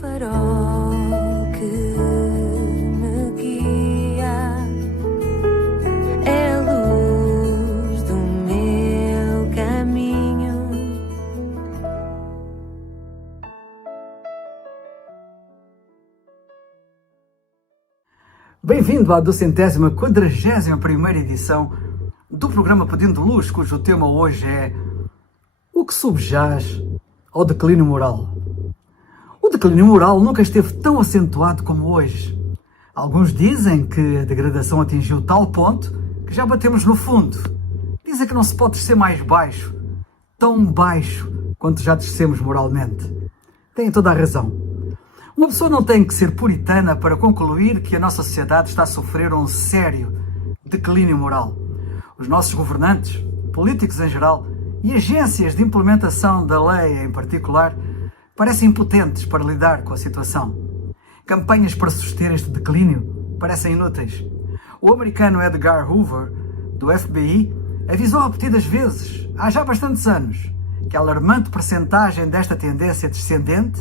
farol que me guia, é a luz do meu caminho. Bem-vindo à 241ª edição do programa Pedindo Luz, cujo tema hoje é o que subjaz ao declínio moral. O declínio moral nunca esteve tão acentuado como hoje. Alguns dizem que a degradação atingiu tal ponto que já batemos no fundo. Dizem que não se pode descer mais baixo, tão baixo quanto já descemos moralmente. Têm toda a razão. Uma pessoa não tem que ser puritana para concluir que a nossa sociedade está a sofrer um sério declínio moral. Os nossos governantes, políticos em geral e agências de implementação da lei em particular parecem impotentes para lidar com a situação. Campanhas para suster este declínio parecem inúteis. O americano Edgar Hoover, do FBI, avisou repetidas vezes, há já bastantes anos, que a alarmante percentagem desta tendência descendente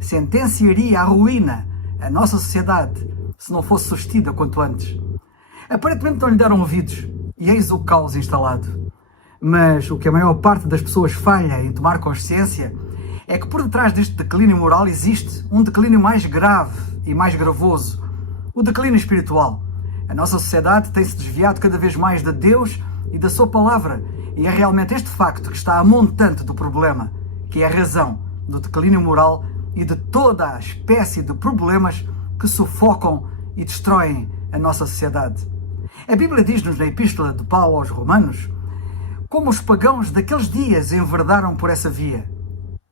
sentenciaria à ruína a nossa sociedade se não fosse sustida quanto antes. Aparentemente não lhe deram ouvidos e eis o caos instalado. Mas o que a maior parte das pessoas falha em tomar consciência é que por detrás deste declínio moral existe um declínio mais grave e mais gravoso, o declínio espiritual. A nossa sociedade tem-se desviado cada vez mais de Deus e da sua palavra, e é realmente este facto que está a montante do problema, que é a razão do declínio moral e de toda a espécie de problemas que sufocam e destroem a nossa sociedade. A Bíblia diz-nos na Epístola de Paulo aos Romanos como os pagãos daqueles dias enverdaram por essa via.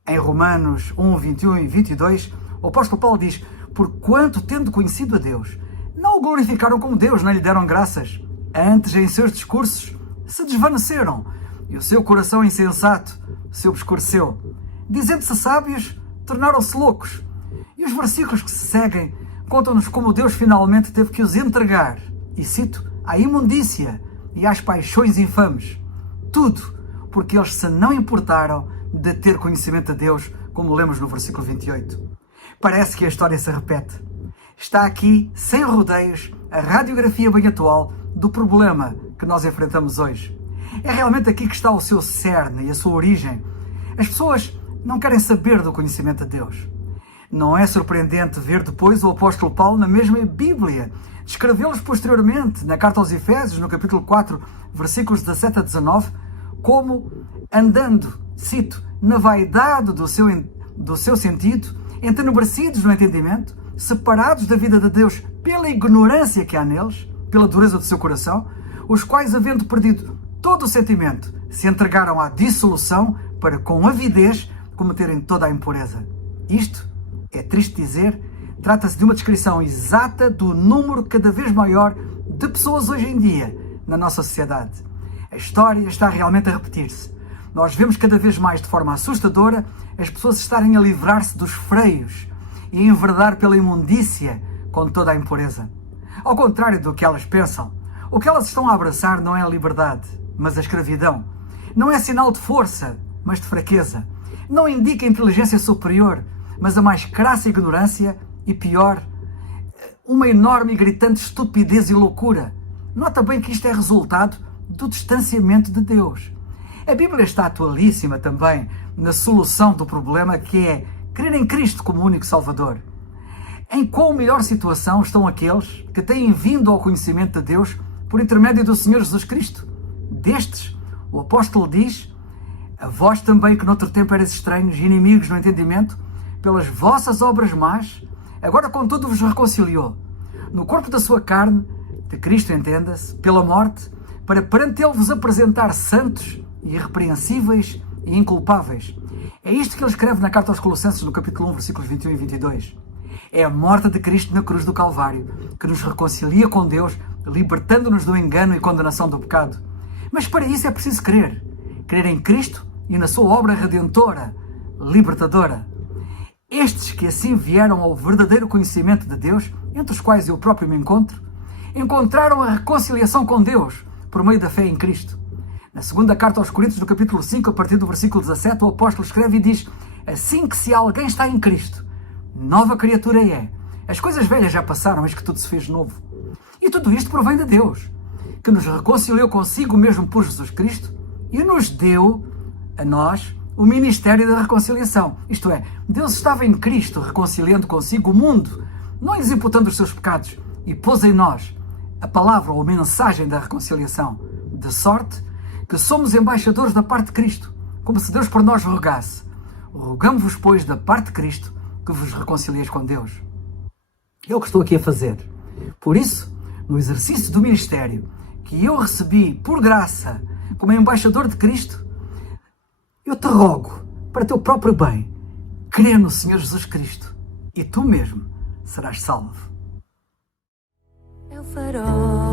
Em Romanos 1, 21 e 22, o apóstolo Paulo diz: porquanto, tendo conhecido a Deus, não o glorificaram como Deus, nem lhe deram graças. Antes, em seus discursos, se desvaneceram, e o seu coração insensato se obscureceu. Dizendo-se sábios, tornaram-se loucos. E os versículos que se seguem contam-nos como Deus finalmente teve que os entregar, e cito, à imundícia e às paixões infames. Tudo porque eles se não importaram de ter conhecimento de Deus, como lemos no versículo 28. Parece que a história se repete. Está aqui, sem rodeios, a radiografia bem atual do problema que nós enfrentamos hoje. É realmente aqui que está o seu cerne e a sua origem. As pessoas não querem saber do conhecimento de Deus. Não é surpreendente ver depois o apóstolo Paulo na mesma Bíblia descrevê-los posteriormente na carta aos Efésios, no capítulo 4, versículos 17 a 19, como andando, cito, na vaidade do seu sentido, entenebrecidos no entendimento, separados da vida de Deus pela ignorância que há neles, pela dureza do seu coração, os quais, havendo perdido todo o sentimento, se entregaram à dissolução para, com avidez, cometerem toda a impureza. Isto, é triste dizer, trata-se de uma descrição exata do número cada vez maior de pessoas hoje em dia na nossa sociedade. A história está realmente a repetir-se. Nós vemos cada vez mais de forma assustadora as pessoas estarem a livrar-se dos freios e a enverdar pela imundícia com toda a impureza. Ao contrário do que elas pensam, o que elas estão a abraçar não é a liberdade, mas a escravidão. Não é sinal de força, mas de fraqueza. Não indica inteligência superior, mas a mais crassa ignorância e, pior, uma enorme e gritante estupidez e loucura. Nota bem que isto é resultado do distanciamento de Deus. A Bíblia está atualíssima também na solução do problema, que é crer em Cristo como único Salvador. Em qual melhor situação estão aqueles que têm vindo ao conhecimento de Deus por intermédio do Senhor Jesus Cristo? Destes, o apóstolo diz: a vós também, que noutro tempo erais estranhos e inimigos no entendimento, pelas vossas obras más, agora contudo vos reconciliou, no corpo da sua carne, de Cristo, entenda-se, pela morte, para perante ele vos apresentar santos, irrepreensíveis e inculpáveis. É isto que ele escreve na carta aos Colossenses, no capítulo 1, versículos 21 e 22. É a morte de Cristo na cruz do Calvário que nos reconcilia com Deus, libertando-nos do engano e condenação do pecado. Mas para isso é preciso crer. Crer em Cristo e na sua obra redentora, libertadora. Estes que assim vieram ao verdadeiro conhecimento de Deus, entre os quais eu próprio me encontro, encontraram a reconciliação com Deus por meio da fé em Cristo. Na segunda carta aos Coríntios, no capítulo 5, a partir do versículo 17, o apóstolo escreve e diz: assim que se alguém está em Cristo, nova criatura é. As coisas velhas já passaram, mas que tudo se fez novo. E tudo isto provém de Deus, que nos reconciliou consigo mesmo por Jesus Cristo e nos deu, a nós, o ministério da reconciliação. Isto é, Deus estava em Cristo reconciliando consigo o mundo, não lhes imputando os seus pecados, e pôs em nós a palavra ou a mensagem da reconciliação, de sorte que somos embaixadores da parte de Cristo, como se Deus por nós rogasse. Rogamo-vos, pois, da parte de Cristo, que vos reconcilieis com Deus. É o que estou aqui a fazer. Por isso, no exercício do ministério que eu recebi por graça como embaixador de Cristo, eu te rogo, para teu próprio bem, crê no Senhor Jesus Cristo e tu mesmo serás salvo. É o farol